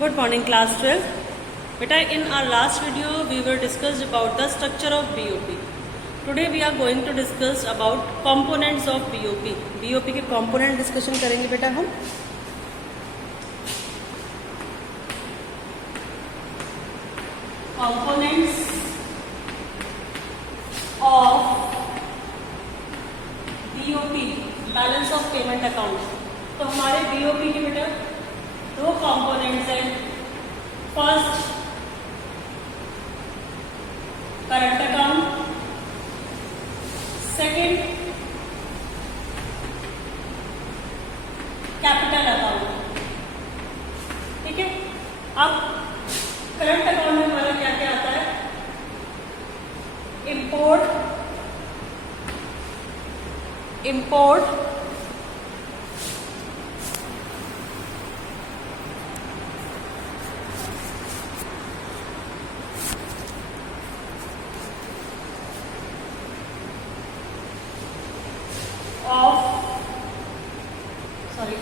Good morning class 12. Beta, in our last video we were discussed about the structure of BOP. Today we are going to discuss about components of BOP. BOP के component discussion करेंगे बेटा हम. Components of BOP, balance of payment account. तो हमारे BOP के बेटा दो components हैं. First current account, second capital account. ठीक है. अब करंट अकाउंट में हमारा क्या क्या आता है? Import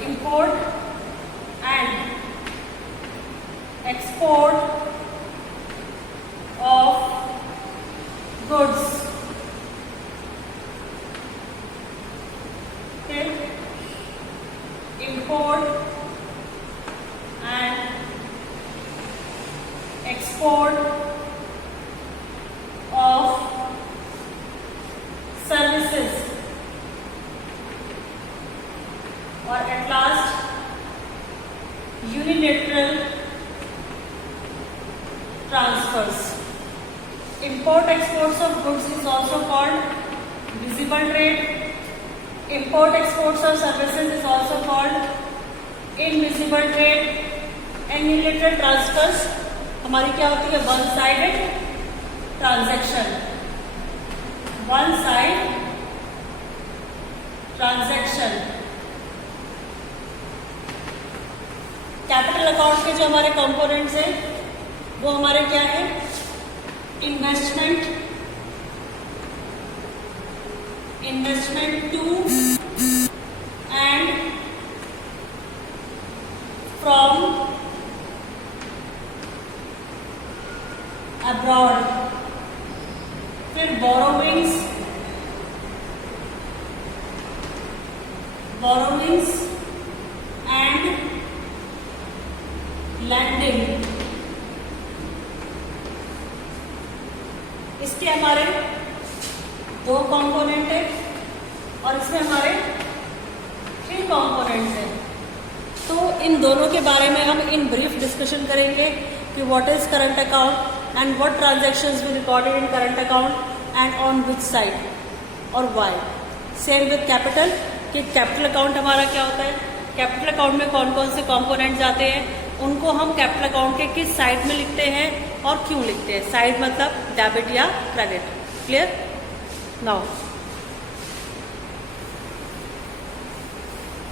import and export of goods. Okay. Import and export of services. और at last unilateral transfers. Import exports of goods is also called visible trade. Import exports of services is also called invisible trade. And unilateral transfers हमारी क्या होती है? One sided transaction. One side transaction. Capital account के जो हमारे components हैं वो हमारे क्या है? Investment to and from abroad. फिर बोरोविंग्स एंड लैंडिंग. इसके हमारे दो कंपोनेंट है और इसमें हमारे 3 कंपोनेंट्स हैं. तो इन दोनों के बारे में हम इन ब्रीफ डिस्कशन करेंगे कि what is current account and what transactions we recorded in current account and on which side और व्हाई. सेम विद कैपिटल कि कैपिटल अकाउंट हमारा क्या होता है, कैपिटल अकाउंट में कौन कौन से कंपोनेंट्स आते हैं, उनको हम कैपिटल अकाउंट के किस साइड में लिखते हैं और क्यों लिखते हैं. साइड मतलब डेबिट या क्रेडिट. क्लियर. नाउ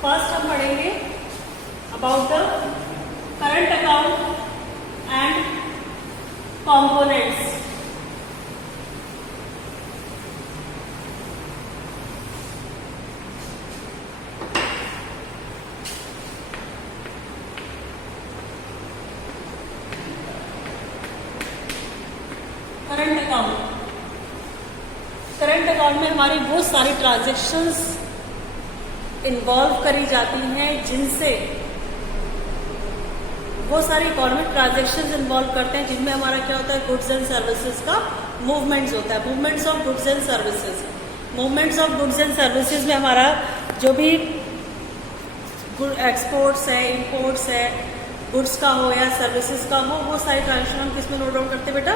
फर्स्ट हम पढ़ेंगे about the current account and components. Current account में हमारी वो सारी ट्रांजैक्शंस इन्वॉल्व करी जाती हैं जिनसे वो सारी इकोनॉमिक ट्रांजैक्शंस इन्वॉल्व करते हैं जिनमें हमारा क्या होता है? गुड्स एंड सर्विसेज का मूवमेंट्स होता है. Movements of goods and services. Movements of goods and services में हमारा जो भी एक्सपोर्ट्स है, इंपोर्ट्स है, गुड्स का हो या सर्विसेज का हो, वो सारी ट्रांजैक्शन हम किस में नोट डाउन करते हैं बेटा?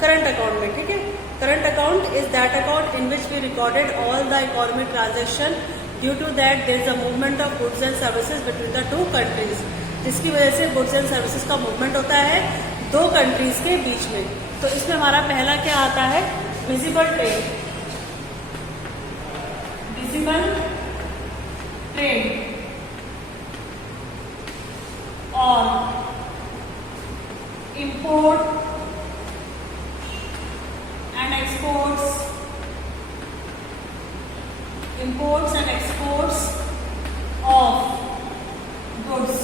करंट अकाउंट में. ठीक है. Current account is that account in which we recorded all the economic transaction. Due to that there is a movement of goods and services between the 2 countries. जिसकी वजह से goods and services का movement होता है 2 countries के बीच में. तो इसमें हमारा पहला क्या आता है? Visible trade. विजिबल ट्रेड और import and imports and exports of goods.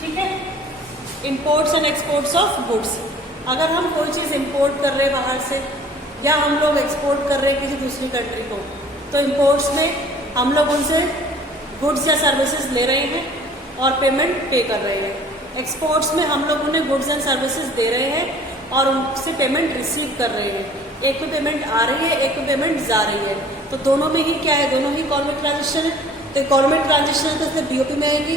ठीक है. Imports and exports of goods. अगर हम कोई चीज़ इंपोर्ट कर रहे हैं बाहर से या हम लोग एक्सपोर्ट कर रहे हैं किसी दूसरी कंट्री को, तो इंपोर्ट्स में हम लोग उनसे गुड्स या सर्विसेज ले रहे हैं और पेमेंट पे कर रहे हैं। एक्सपोर्ट्स में हम लोग उन्हें गुड्स एंड सर्विसेज दे रहे हैं और उनसे पेमेंट रिसीव कर रहे हैं। एक पे पेमेंट आ रही है, एक पे पेमेंट जा रही है, तो दोनों में ही क्या है, दोनों ही इकोनॉमिक ट्रांजेक्शन है। तो इकोनॉमिक ट्रांजेक्शन है तो इसलिए बीओपी में आएगी।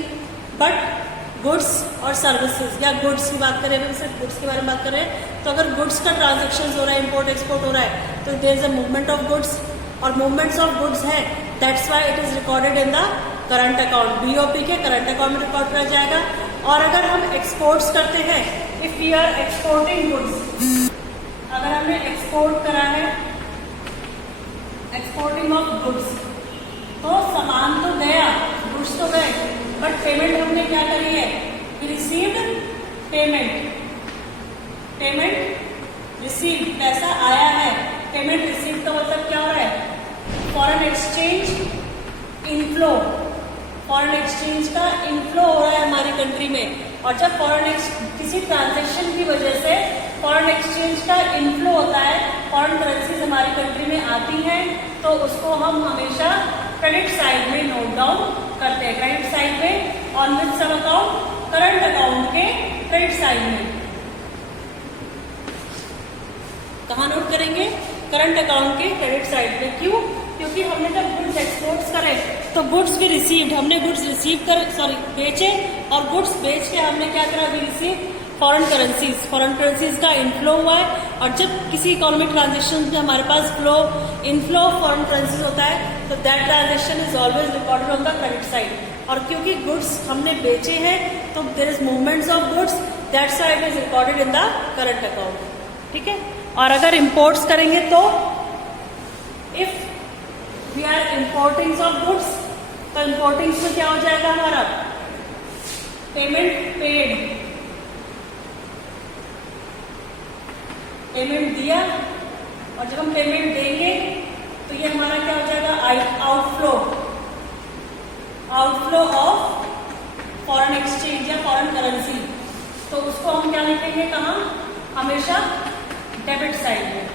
बट गुड्स और सर्विसेज या गुड्स की बात करें, अगर सिर्फ गुड्स के बारे में बात करें, तो अगर गुड्स का ट्रांजेक्शन हो रहा है, इंपोर्ट एक्सपोर्ट हो रहा है, तो there is a movement of goods, और मूवमेंट्स ऑफ गुड्स है, that's why it is recorded in the current account. BOP के करंट अकाउंट में रिकॉर्ड करा जाएगा। और अगर हम एक्सपोर्ट्स करते हैं, if we are exporting goods, अगर हमने एक्सपोर्ट करा है, एक्सपोर्टिंग ऑफ गुड्स, तो सामान तो गया, गुड्स तो गए, बट पेमेंट हमने क्या करी है, we received payment, payment receive, पैसा आया है। पेमेंट रिसीव का मतलब क्या हो रहा है, foreign exchange inflow, foreign exchange का इनफ्लो हो रहा है हमारी कंट्री में। और जब किसी ट्रांजेक्शन की वजह से फॉरेन एक्सचेंज का इनफ्लो होता है, फॉरेन करेंसीज हमारी कंट्री में आती हैं, तो उसको हम हमेशा क्रेडिट साइड में नोट डाउन करते हैं। क्रेडिट साइड में ऑन विच सब अकाउंट, करंट अकाउंट के क्रेडिट साइड में। कहाँ नोट करेंगे, करंट अकाउंट के क्रेडिट साइड में। क्यों, क्योंकि हमने जब गुड्स एक्सपोर्ट्स करे तो गुड्स भी रिसीव्ड, हमने गुड्स रिसीव कर बेचे, और गुड्स बेच के हमने क्या करा, we receive foreign currencies, foreign currencies का इनफ्लो हुआ है। और जब किसी इकोनॉमिक ट्रांजेक्शन में हमारे पास इनफ्लो ऑफ फॉरेन करेंसीज होता है, तो that transaction is always recorded on the credit side. और क्योंकि गुड्स हमने बेचे हैं, तो there is movements of goods, that side is recorded in the current account. ठीक है। और अगर इंपोर्ट्स करेंगे तो if we are importing of goods, तो इंपोर्टिंग में क्या हो जाएगा हमारा, पेमेंट पेड, पेमेंट दिया, और जब हम पेमेंट देंगे तो ये हमारा क्या हो जाएगा, outflow, outflow of foreign exchange या फॉरेन करेंसी। तो उसको हम क्या लिखेंगे, कहाँ, हमेशा डेबिट साइड में।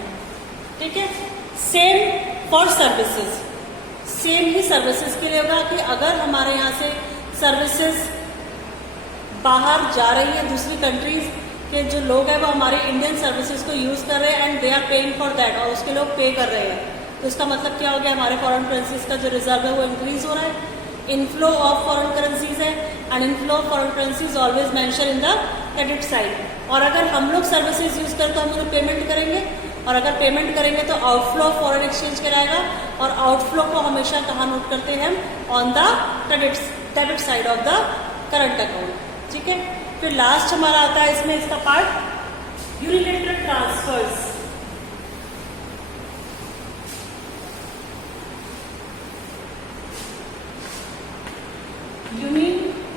ठीक है। Same for services, same he services के लिए होगा कि अगर हमारे यहाँ से सर्विसेज बाहर जा रही है, दूसरी कंट्रीज के जो लोग हैं वो हमारे इंडियन सर्विसेज को यूज कर रहे हैं and they are paying for that, और उसके लोग पे कर रहे हैं, तो इसका मतलब क्या हो गया, हमारे फॉरेन करेंसीज का जो रिजर्व है वो इंक्रीज हो रहा है। इनफ्लो ऑफ फॉरेन करेंसीज है, and inflow of foreign currencies always mention in the credit side. और अगर हम लोग सर्विसेज यूज करें तो हम उन्हें पेमेंट करेंगे, और अगर पेमेंट करेंगे तो आउटफ्लो ऑफ फॉरेन एक्सचेंज कराएगा, और आउटफ्लो को हमेशा कहाँ नोट करते हैं, on the credit debit side of the current account. ठीक है। फिर लास्ट हमारा आता है इसमें इसका part, unilateral transfers. Unilateral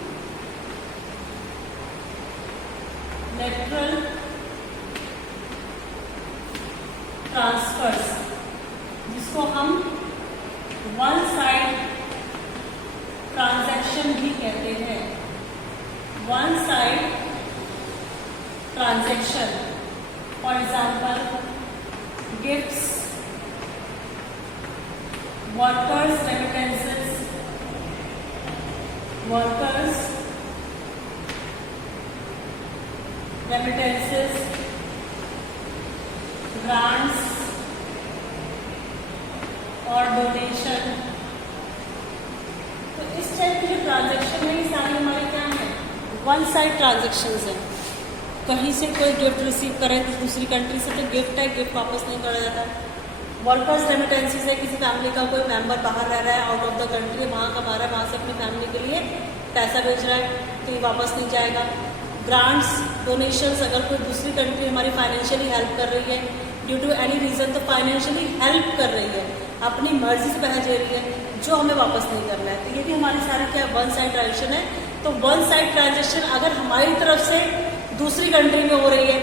transfers, जिसको हम वन साइड ट्रांजैक्शन भी कहते हैं। One side transaction, for example gifts, workers remittances, workers remittances, grants और डोनेशन। तो इस टाइप की जो ट्रांजैक्शन है, ये सारी हमारे क्या है, वन साइड ट्रांजैक्शंस हैं। कहीं से कोई गिफ्ट रिसीव करें तो दूसरी कंट्री से, तो गिफ्ट है, गिफ्ट वापस नहीं करा जाता। वर्कर्स रेमिटेंसीज है, किसी फैमिली का कोई मेंबर बाहर रह रहा है, आउट ऑफ द कंट्री, वहाँ कमा रहा है, वहाँ से अपनी फैमिली के लिए पैसा भेज रहा है, तो ये वापस नहीं जाएगा। ग्रांट्स, डोनेशंस, अगर कोई दूसरी कंट्री हमारी फाइनेंशियली हेल्प कर रही है ड्यू टू एनी रीजन, तो फाइनेंशियली हेल्प कर रही है, अपनी मर्जी से पैसा दे रही है, जो हमें वापस नहीं करना है, तो ये भी हमारी सारी क्या वन साइड ट्रांजेक्शन है। तो वन साइड ट्रांजेक्शन अगर हमारी तरफ से दूसरी कंट्री में हो रही है,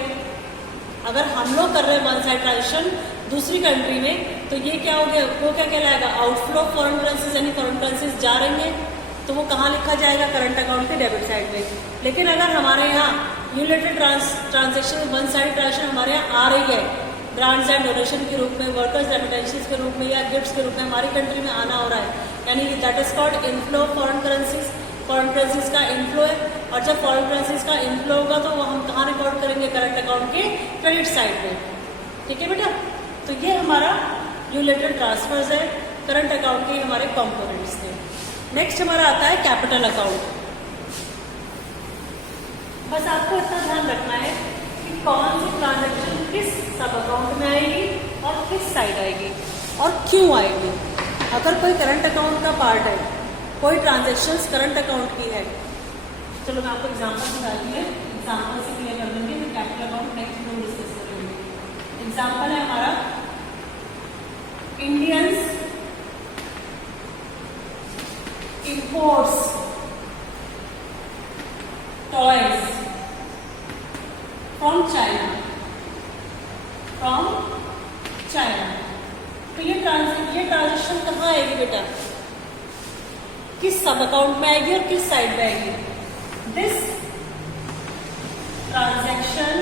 अगर हम लोग कर रहे हैं वन साइड ट्रांजेक्शन दूसरी कंट्री में, तो ये क्या हो गया, वो क्या कहलाएगा, आउटफ्लो ऑफ फॉरेन करेंसीज, यानी फॉरेन करेंसीज जा रही हैं, तो वो कहाँ लिखा जाएगा, करंट अकाउंट के डेबिट साइड में। लेकिन अगर हमारे यहाँ unilateral transaction, one side transaction हमारे यहाँ आ रही है ग्रांट्स एंड डोनेशन के रूप में, वर्कर्स रेमिटेंसेस के रूप में या गिफ्ट्स के रूप में हमारी कंट्री में आना हो रहा है, यानी कि that is called inflow foreign currencies. Foreign currencies का इनफ्लो है, और जब फॉरेन करेंसीज का इनफ्लो होगा तो वो हम कहाँ रिकॉर्ड करेंगे? करंट अकाउंट के क्रेडिट साइड में। ठीक है बेटा, तो ये हमारा यूनिलेटरल ट्रांसफर्स है, करंट अकाउंट के हमारे कंपोनेंट्स थे। नेक्स्ट हमारा आता है कैपिटल अकाउंट। बस आपको इतना ध्यान रखना है कि कौन सी ट्रांजैक्शन किस सब अकाउंट में आएगी और किस साइड आएगी और क्यों आएगी। अगर कोई करंट अकाउंट का पार्ट है, कोई ट्रांजैक्शंस करंट अकाउंट की है, चलो मैं आपको एग्जांपल बता दी है, एग्जांपल से क्लियर कर देंगे, फिर कैपिटल अकाउंट नेक्स्ट में डिस्कस करेंगे। एग्जांपल है हमारा Indians imports toys from China, तो ये ट्रांजेक्शन कहाँ आएगी बेटा? किस सब अकाउंट में आएगी और किस साइड में आएगी? This transaction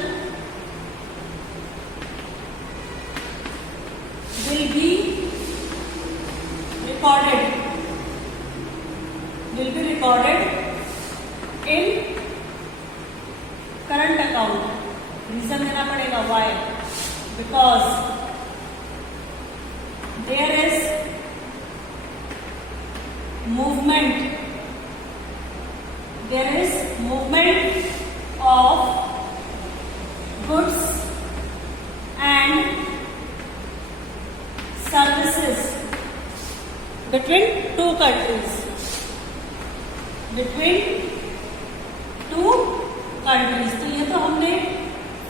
will be recorded in current account. Reason देना पड़ेगा why, because there is movement of goods and services between two countries, तो ये तो हमने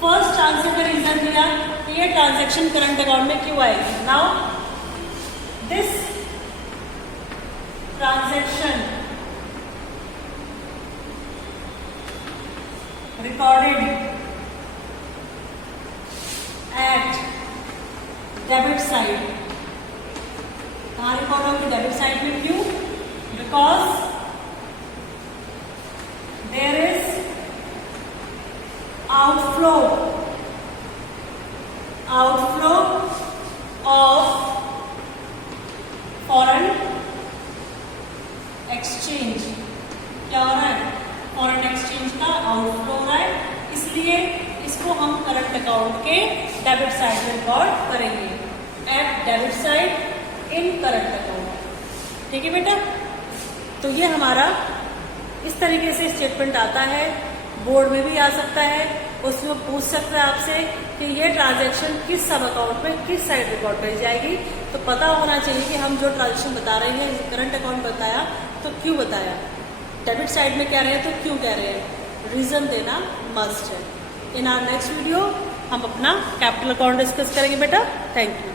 फर्स्ट आंसर का रीजन दिया कि ये ट्रांजैक्शन करंट अकाउंट में क्यों आएगी। Now this transaction recorded at debit side, कहाँ रिकॉर्ड होगी? डेबिट साइड में। क्यों? बिकॉज देयर इज outflow of foreign exchange। क्या हो रहा है? फॉरेन एक्सचेंज का आउटफ्लो हो रहा है, इसलिए इसको हम करंट अकाउंट के डेबिट साइड में रिकॉर्ड करेंगे, at debit side in current account. ठीक है बेटा, तो ये हमारा इस तरीके से स्टेटमेंट आता है, बोर्ड में भी आ सकता है, उसमें पूछ सकता है आपसे कि ये ट्रांजैक्शन किस सब अकाउंट में किस साइड रिकॉर्ड करी जाएगी। तो पता होना चाहिए कि हम जो ट्रांजैक्शन बता रहे हैं, करंट अकाउंट बताया तो क्यों बताया, डेबिट साइड में कह रहे हैं तो क्यों कह रहे हैं, रीजन देना मस्ट है। इन आवर नेक्स्ट वीडियो हम अपना कैपिटल अकाउंट डिस्कस करेंगे बेटा। Thank you.